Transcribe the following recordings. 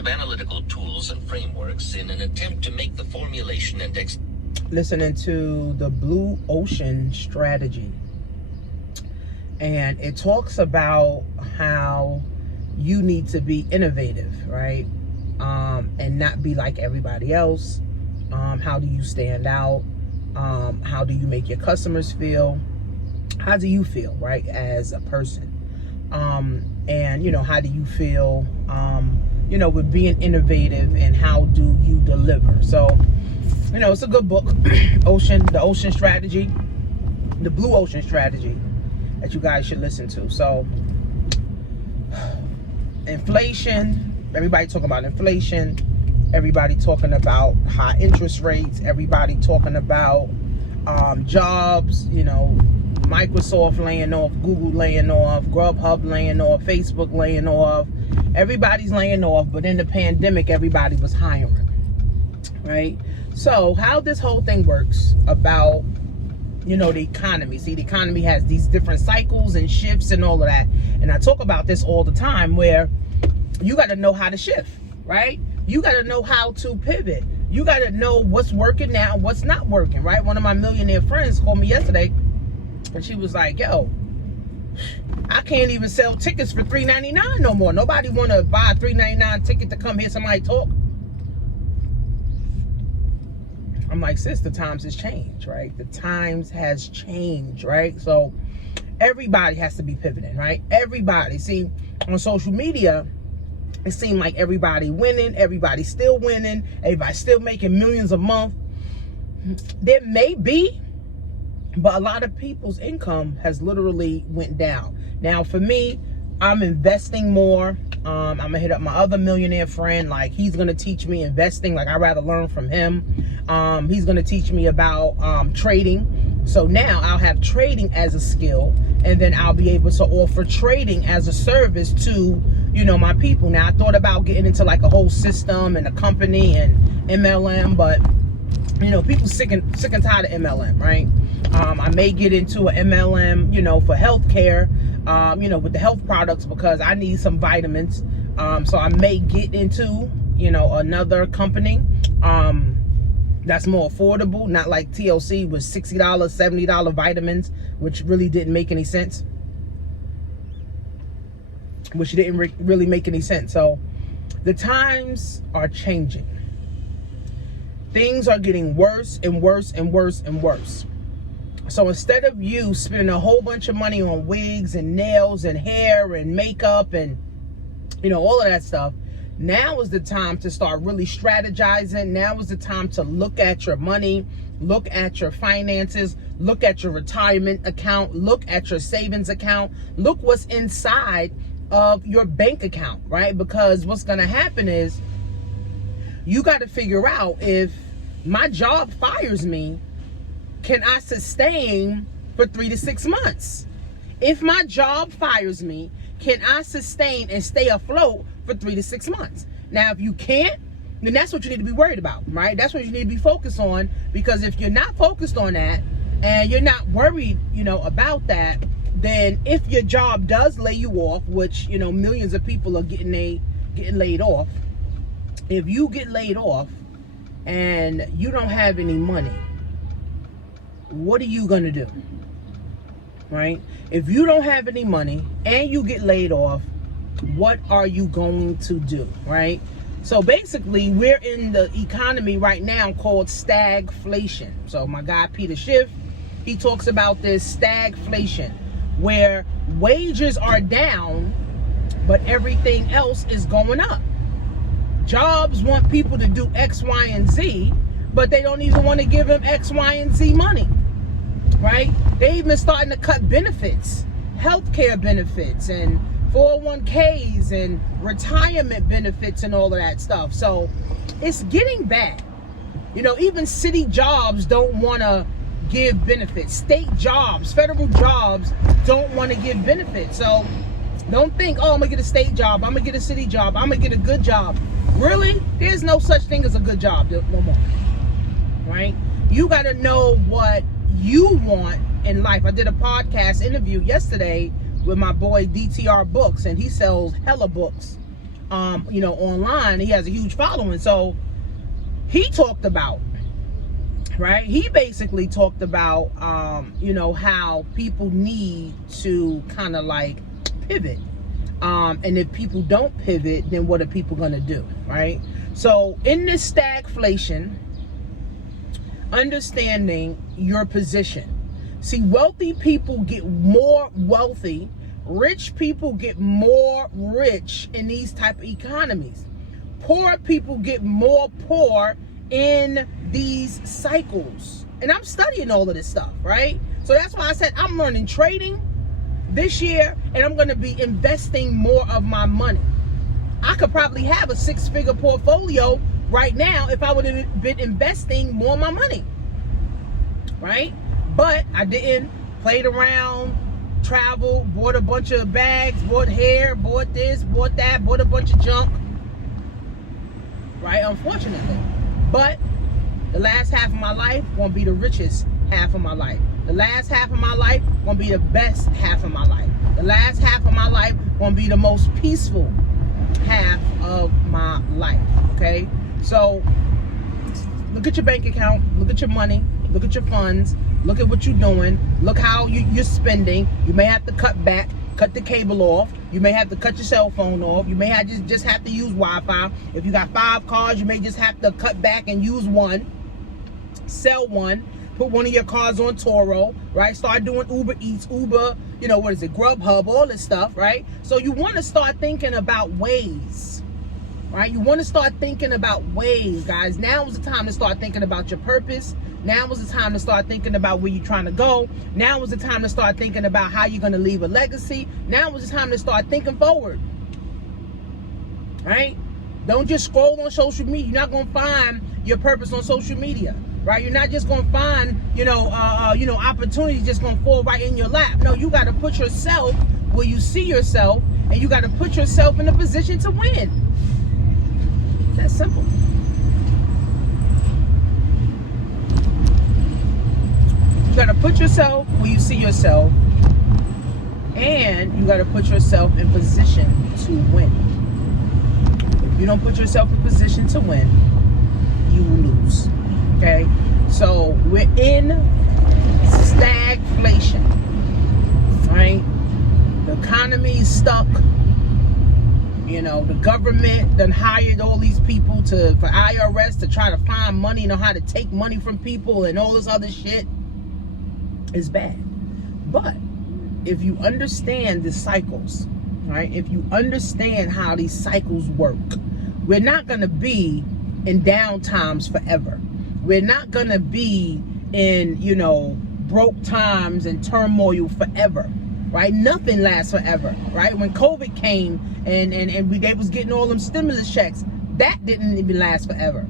of analytical tools and frameworks in an attempt to make the formulation and listening to the Blue Ocean Strategy, and it talks about how you need to be innovative, right? And not be like everybody else. How do you stand out? How do you make your customers feel? How do you feel, right, as a person? And how do you feel with being innovative, and how do you deliver? So it's a good book. The Ocean Strategy, the Blue Ocean Strategy, that you guys should listen to. So inflation, everybody talking about inflation, everybody talking about high interest rates, everybody talking about jobs, Microsoft laying off, Google laying off, Grubhub laying off, Facebook laying off. Everybody's laying off, but in the pandemic, everybody was hiring, right? So how this whole thing works about, the economy. See, the economy has these different cycles and shifts and all of that. And I talk about this all the time, where you got to know how to shift, right? You got to know how to pivot. You got to know what's working now and what's not working, right? One of my millionaire friends called me yesterday, and she was like, yo, I can't even sell tickets for $3.99 no more. Nobody want to buy a $3.99 ticket to come hear somebody talk. I'm like, sis, the times has changed, right? The times has changed, right? So everybody has to be pivoting, right? Everybody. See, on social media, it seemed like everybody winning, everybody's still winning, everybody's still making millions a month. There may be, but a lot of people's income has literally went down. Now, for me, I'm investing more. I'm gonna hit up my other millionaire friend. Like, he's gonna teach me investing. Like, I'd rather learn from him. He's gonna teach me about trading. So now I'll have trading as a skill, and then I'll be able to offer trading as a service to, my people. Now, I thought about getting into like a whole system and a company and MLM, but people sick and tired of MLM, right? I may get into an MLM, for healthcare, with the health products, because I need some vitamins. So I may get into, another company that's more affordable, not like TLC with $60, $70 vitamins, which really didn't make any sense. Which didn't really make any sense. So the times are changing. Things are getting worse and worse and worse and worse. So instead of you spending a whole bunch of money on wigs and nails and hair and makeup and, all of that stuff, now is the time to start really strategizing. Now is the time to look at your money, look at your finances, look at your retirement account, look at your savings account, look what's inside of your bank account, right? Because what's going to happen is you got to figure out, if my job fires me, can I sustain for 3 to 6 months? If my job fires me, can I sustain and stay afloat for 3 to 6 months? Now, if you can't, then that's what you need to be worried about, right? That's what you need to be focused on, because if you're not focused on that and you're not worried, about that, then if your job does lay you off, which, millions of people are getting laid off. If you get laid off and you don't have any money, what are you going to do? Right? If you don't have any money and you get laid off, what are you going to do? Right? So basically, we're in the economy right now called stagflation. So my guy, Peter Schiff, he talks about this stagflation, where wages are down, but everything else is going up. Jobs want people to do X, Y, and Z, but they don't even want to give them X, Y, and Z money, right? They even starting to cut benefits, healthcare benefits, and 401ks, and retirement benefits, and all of that stuff. So it's getting bad. Even city jobs don't want to give benefits. State jobs, federal jobs don't want to give benefits. So don't think, oh, I'm gonna get a state job, I'm gonna get a city job, I'm gonna get a good job. Really? There's no such thing as a good job no more, right? You got to know what you want in life. I did a podcast interview yesterday with my boy DTR Books, and he sells hella books. online. He has a huge following. So he talked about, right? He basically talked about, how people need to kind of like pivot. And if people don't pivot, then what are people going to do, right? So in this stagflation, understanding your position. See, wealthy people get more wealthy. Rich people get more rich in these type of economies. Poor people get more poor in these cycles. And I'm studying all of this stuff, right? So that's why I said I'm learning trading this year, and I'm going to be investing more of my money. I could probably have a 6-figure portfolio right now if I would have been investing more of my money, right? But I didn't. Played around, traveled, bought a bunch of bags, bought hair, bought this, bought that, bought a bunch of junk, right? Unfortunately. But the last half of my life won't be the richest half of my life. The last half of my life won't be the best half of my life. The last half of my life won't be the most peaceful half of my life, okay? So look at your bank account, look at your money, look at your funds, look at what you're doing, look how you're spending. You may have to cut back, cut the cable off. You may have to cut your cell phone off. You may have just have to use Wi-Fi. If you got 5 cars, you may just have to cut back and use one, sell one. Put one of your cars on Toro, right? Start doing Uber Eats, Uber, Grubhub, all this stuff, right? So you want to start thinking about ways, right? You want to start thinking about ways, guys. Now is the time to start thinking about your purpose. Now is the time to start thinking about where you're trying to go. Now is the time to start thinking about how you're going to leave a legacy. Now is the time to start thinking forward, right? Don't just scroll on social media. You're not going to find your purpose on social media. Right, you're not just gonna find, opportunities just gonna fall right in your lap. No, you got to put yourself where you see yourself, and you got to put yourself in a position to win. That's simple. You got to put yourself where you see yourself, and you got to put yourself in position to win. If you don't put yourself in position to win, you will lose. Okay, so we're in stagflation, right? The economy is stuck. The government done hired all these people for IRS to try to find money, know how to take money from people and all this other shit. Is bad. But if you understand the cycles, right? If you understand how these cycles work, we're not going to be in down times forever. We're not going to be in, broke times and turmoil forever, right? Nothing lasts forever, right? When COVID came and they was getting all them stimulus checks, that didn't even last forever,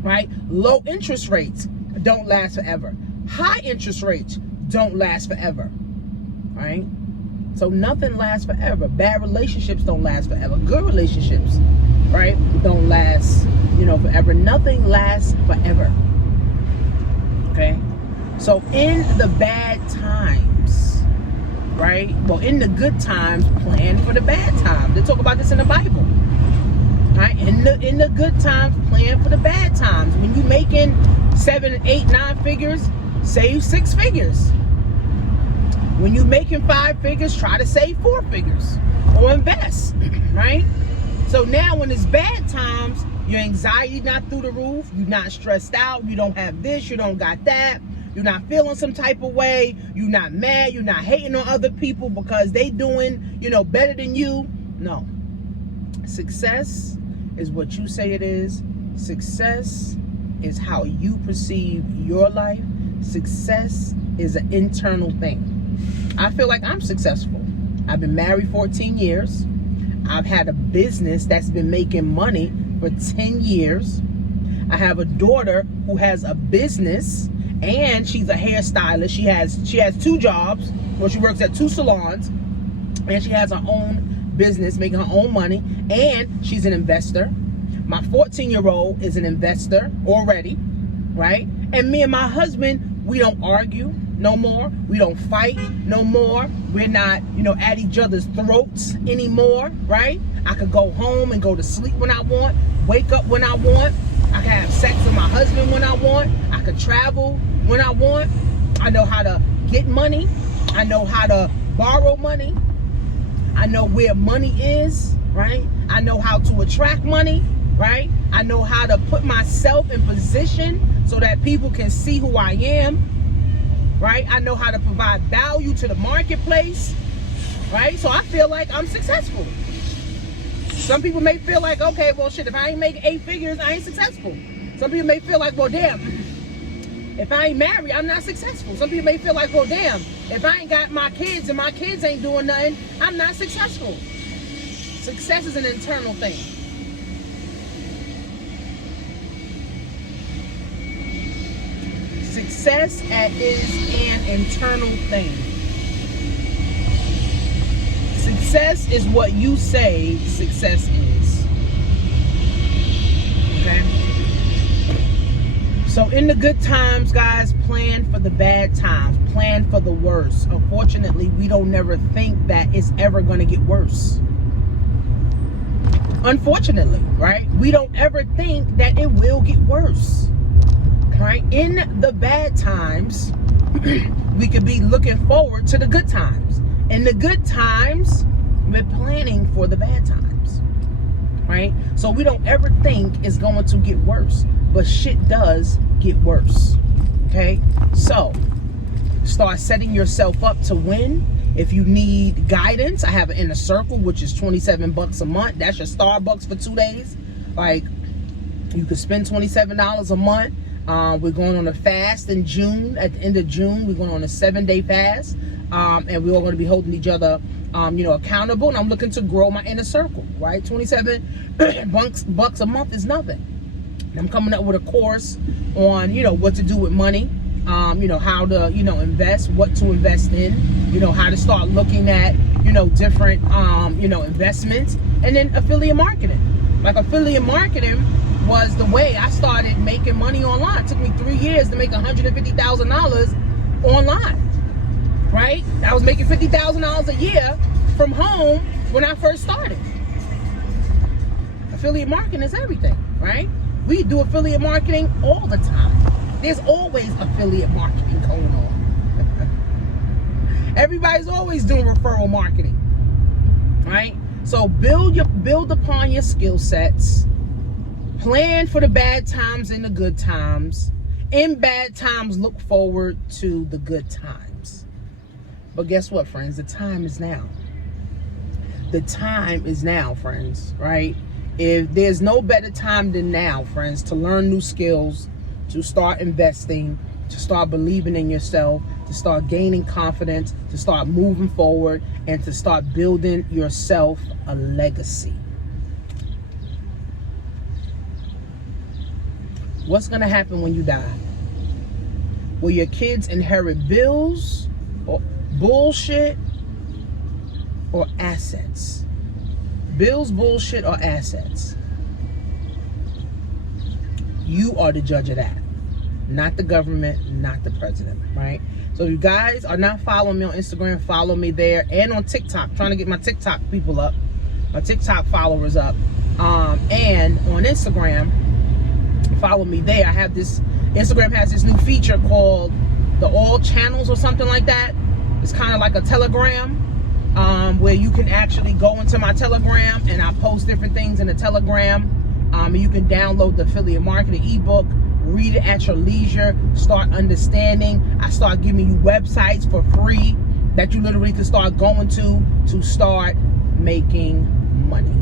right? Low interest rates don't last forever. High interest rates don't last forever, right? So nothing lasts forever. Bad relationships don't last forever. Good relationships, right, don't last, forever. Nothing lasts forever. Okay? So in the bad times, right? Well, in the good times, plan for the bad times. They talk about this in the Bible. Right? In the good times, plan for the bad times. When you making 7, 8, 9 figures, save 6 figures. When you making 5 figures, try to save 4 figures or invest, right? So now when it's bad times, your anxiety not through the roof, you're not stressed out, you don't have this, you don't got that, you're not feeling some type of way, you're not mad, you're not hating on other people because they doing, better than you. No. Success is what you say it is. Success is how you perceive your life. Success is an internal thing. I feel like I'm successful. I've been married 14 years. I've had a business that's been making money for 10 years. I have a daughter who has a business and she's a hairstylist. She has 2 jobs. Well, she works at 2 salons and she has her own business making her own money, and she's an investor. My 14-year-old is an investor already, right? And me and my husband, we don't argue. no more. We don't fight no more. We're not, at each other's throats anymore, right? I could go home and go to sleep when I want, wake up when I want. I can have sex with my husband when I want. I could travel when I want. I know how to get money. I know how to borrow money. I know where money is, right? I know how to attract money, right? I know how to put myself in position so that people can see who I am, right? I know how to provide value to the marketplace, right? So I feel like I'm successful. Some people may feel like, okay, well, shit, if I ain't make 8 figures, I ain't successful. Some people may feel like, well, damn, if I ain't married, I'm not successful. Some people may feel like, well, damn, if I ain't got my kids and my kids ain't doing nothing, I'm not successful. Success is an internal thing. Success is an internal thing. Success is what you say success is. Okay? So in the good times, guys, plan for the bad times. Plan for the worst. Unfortunately, we don't never think that it's ever going to get worse. Unfortunately, right? We don't ever think that it will get worse. Right? In the bad times, we could be looking forward to the good times. In the good times, we're planning for the bad times. Right? So we don't ever think it's going to get worse. But shit does get worse. Okay? So, start setting yourself up to win. If you need guidance, I have an inner circle, which is $27 a month. That's your Starbucks for 2 days. Like, you could spend $27 a month. We're going on a fast in June. At the end of June, we're going on a 7-day fast. And we're all going to be holding each other, accountable. And I'm looking to grow my inner circle, right? 27 bucks a month is nothing. I'm coming up with a course on, what to do with money, how to, invest, what to invest in, how to start looking at, different, investments, and then affiliate marketing. Like affiliate marketing was the way I started making money online. It took me 3 years to make $150,000 online, right? I was making $50,000 a year from home when I first started. Affiliate marketing is everything, right? We do affiliate marketing all the time. There's always affiliate marketing going on. Everybody's always doing referral marketing, right? So build upon your skill sets. Plan for the bad times and the good times. In bad times, look forward to the good times. But guess what, friends? The time is now. The time is now, friends, right? If there's no better time than now, friends, to learn new skills, to start investing, to start believing in yourself, to start gaining confidence, to start moving forward, and to start building yourself a legacy. What's going to happen when you die? Will your kids inherit bills or bullshit or assets? Bills, bullshit, or assets? You are the judge of that. Not the government, not the president, right? So if you guys are not following me on Instagram, follow me there. And on TikTok. I'm trying to get my TikTok people up. My TikTok followers up. And on Instagram, follow me there. I have this, Instagram has this new feature called the all channels or something like that. It's kind of like a Telegram. Where you can actually go into my Telegram and I post different things in the Telegram. And you can download the affiliate marketing ebook, read it at your leisure, start understanding. I start giving you websites for free that you literally can start going to start making money.